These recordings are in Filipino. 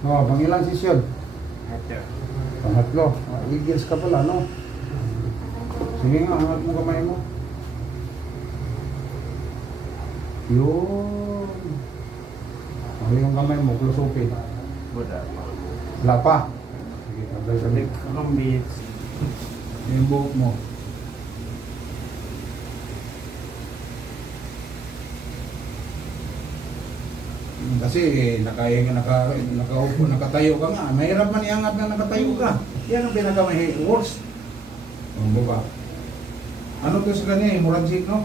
Oh, pang ilang sesyon? Ito. Pangatlo. Igils ka pala, no? Sige nga, angat mo kamay mo. Yun. Ano yung kamay mo? Klusupin. Buda. Wala pa. Sige, tabay-tabay. Kambit. Yung buhok mo. Kasi nakatayo ka nga. Mahirap man iangat na nakatayo ka. Yan ang pinaka-worst. Ano ba? Ano to sa kanya? Hemorrhagic, no?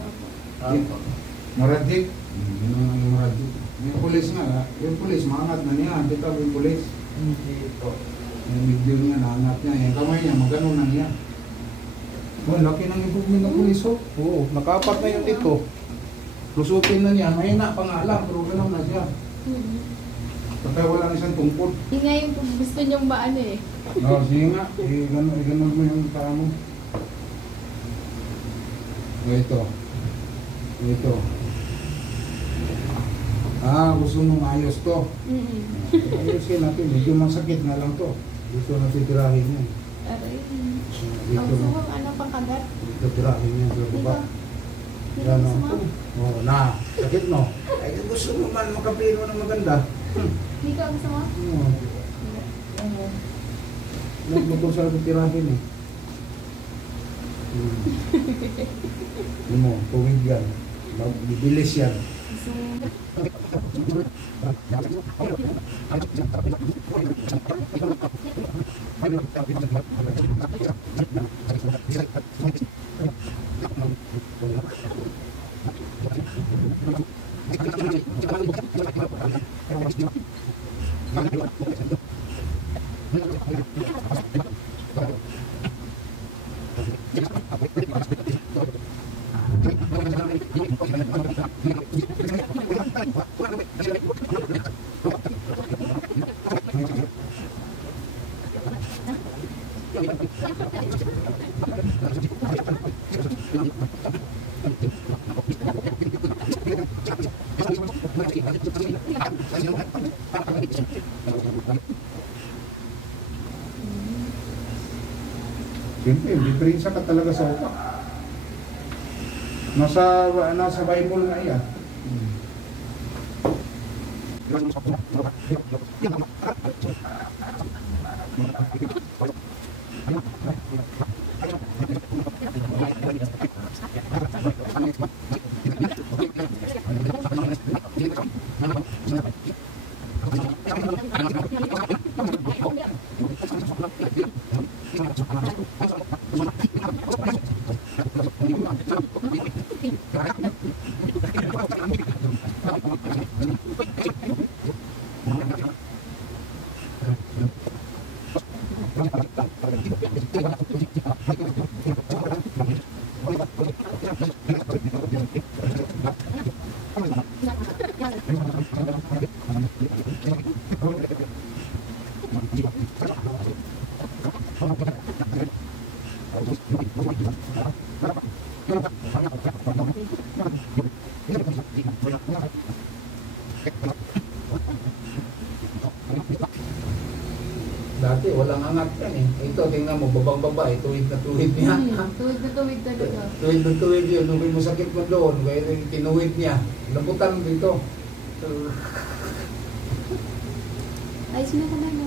Hemorrhagic? Hemorrhagic. Yung pulis nga, yung pulis, maangat na niya. Kita yung pulis. Hindi po. Yung video niya, naangat niya. Yung kamay niya, magano na niya. Oh, laki ng improvement ng pulis, oh. Oo, nakapat na yung dito. Lusupin na niya. Mahina pa nga lang, pero gano'n na siya. Kaya wala na siyang tungkol. Yun nga yung gusto niyong maano eh. Oo, sige nga. Ganun mo yung paa mo. Ito. Ito. Gusto mong ayos to. Ayusin natin. Medyo masakit na lang to. Gusto natin tirahin yan. Aray. Dito Ang gusto na. mong ano pang kagat? Dito tirahin yan. Sa Dito. baba. Dito Yan gusto mo? o. Na. Sakit no? Ay, gusto mo man makapino na maganda. Dito gusto mo? Oo. Oo. Nagbukol sa tirahin eh. Ano mo, tuwid yan. Bibilis yan. Gusto mo? Siyempre, diferensya ka talaga sa utak. Nasa Bible nga yan. Dati walang angat yan eh. Ito, tingnan mo, babang-baba eh. Tuwid na tuwid niya. Tuwid na tuwid talaga. Tuwid na tuwid yun. Nung may masakit mo doon, kaya tinuwid niya. Nabutan dito. Ayos mo ka na mo.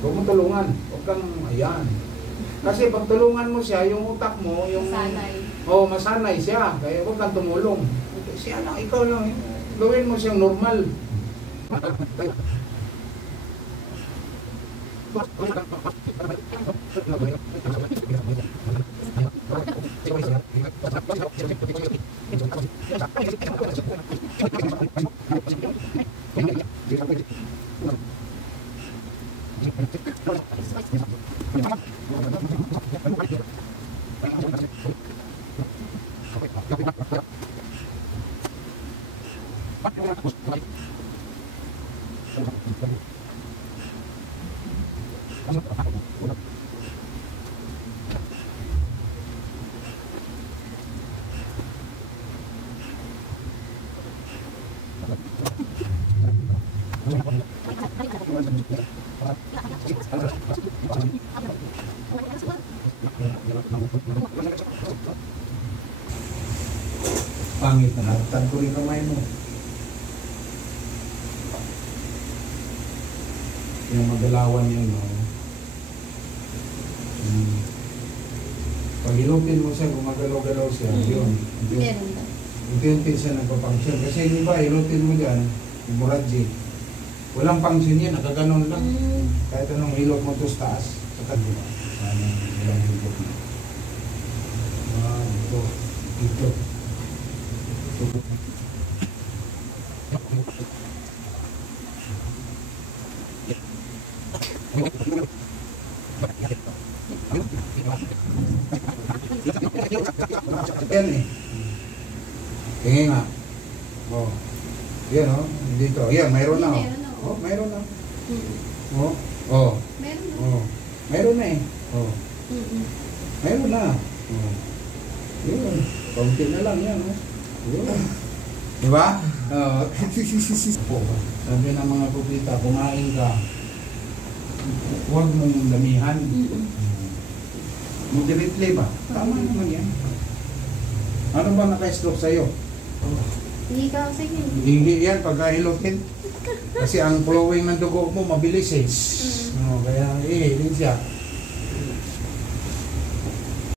Huwag mo tulungan. Huwag kang, ayan. Kasi pag tulungan mo siya, yung utak mo, yung... Masanay. Oo, masanay siya. Kaya huwag kang tumulong. Siya lang, ikaw lang. Gawin mo siyang normal. Pangit na natag ko rin kamay mo. Yung magalawan yun, no? Pag ilupin mo siya, gumagalaw-galaw siya, yun. Meron ba? Unti-unti siya nagpapangsyon. Kasi yung iba, ilupin mo dyan, yung Muradji, walang pangsyon yan, nakaganon lang. Kahit anong hilot mo to sa taas, sa kadula. Walang hilot mo. Ito. Ito. Yan eh. Tingin nga. Oh. Yan oh. Dito. Yan, mayroon na oh. Meron na, oh. Oh, mayroon na. Mm. Oh. Oh. Meron na. Oh. Mayroon na eh. Oh. Mm-mm. Mayroon na. Oh. Yun. Kaunti na lang yan oh. Yun. Diba? Oo. Sabi ng mga pupita, kumain ka. Huwag mong damihan. Mm-mm. Moderately ba? Tama naman yan. Ano ba naka-stroke sa'yo? Hindi ka sige. Hindi yan pagka-hilutin. Kasi ang flowing ng dugo mo mabilis eh. Mm. Kaya din siya.